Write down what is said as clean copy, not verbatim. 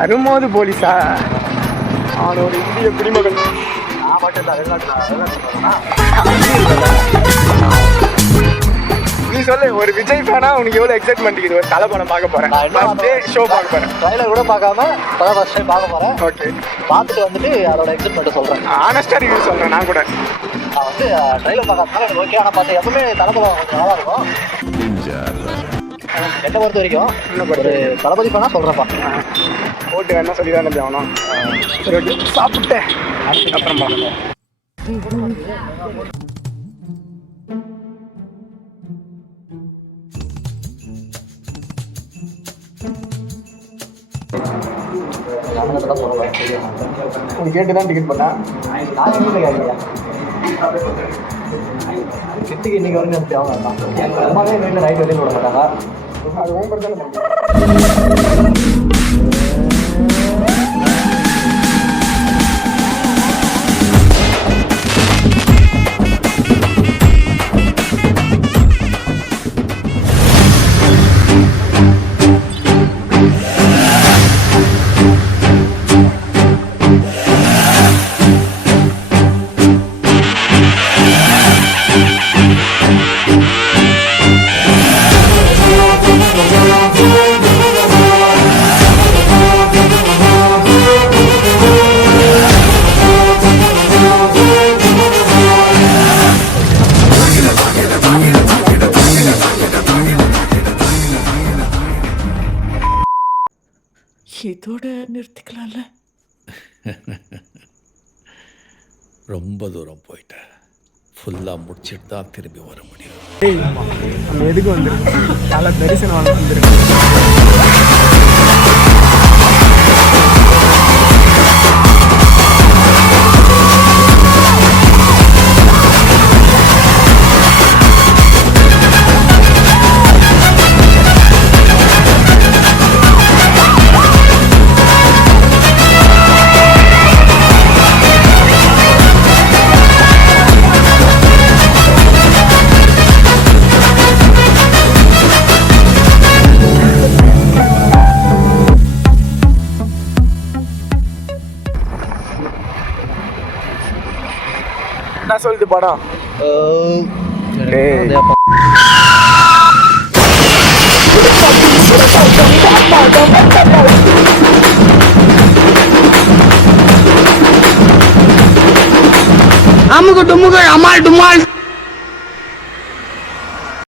வரும்போது போலீஸா? அவன் ஒரு இந்திய குடிமகன். நீ சொல்லு, ஒரு விஜய் ஃபேனா உனக்கு எவ்வளோ எக்ஸைட்மெண்ட் இருக்குது? ஒரு தலை படம் பார்க்க போறேன், ஷோ பார்க்க போறேன். ட்ரைலர் கூட பார்க்காம இப்போதான் ஃபர்ஸ்ட் டைம் பார்க்க போறேன். ஓகே, பார்த்துட்டு வந்துட்டு அதோட எக்ஸைட்மெண்ட் சொல்றேன். ஆனஸ்டா ரிவ்யூ சொல்றேன். நான் கூட நான் வந்து ட்ரைலர் பார்க்காதனால எனக்கு ஓகே. ஆனால் பார்த்து எப்பவுமே தலைப்படம் கொஞ்சம் நல்லா இருக்கும். என்னை பொறுத்த வரைக்கும் ஒரு தளபதி ஃபேனா சொல்றேன்ப்பா. போட்டு வேணா சொல்லி தான் நம்பி ஆகணும். சரி, ஓகே, சாப்பிட்டேன். அப்புறம் பார்க்கலாம். கேட்டு தான் டிக்கெட் பண்ணேன். கிட்டுக்கு இன்னைக்கு வரைக்கும் எனக்கு தேவை அம்மாவே வீட்டில் நைட் வெளியில் விட மாட்டாங்க. அது ஓம்பர் தானே. இதோட நிறுத்திக்கலாம்ல. ரொம்ப தூரம் போயிட்டேன். ஃபுல்லாக முடிச்சுட்டு தான் திரும்பி வர முடியும். நம்ம எதுக்கு வந்துருக்கோம்? பல தரிசனம் வந்துருக்கு. என்ன சொல்லுது படம்? அமுக்கு டுமுக்கு அமால் டுமால்.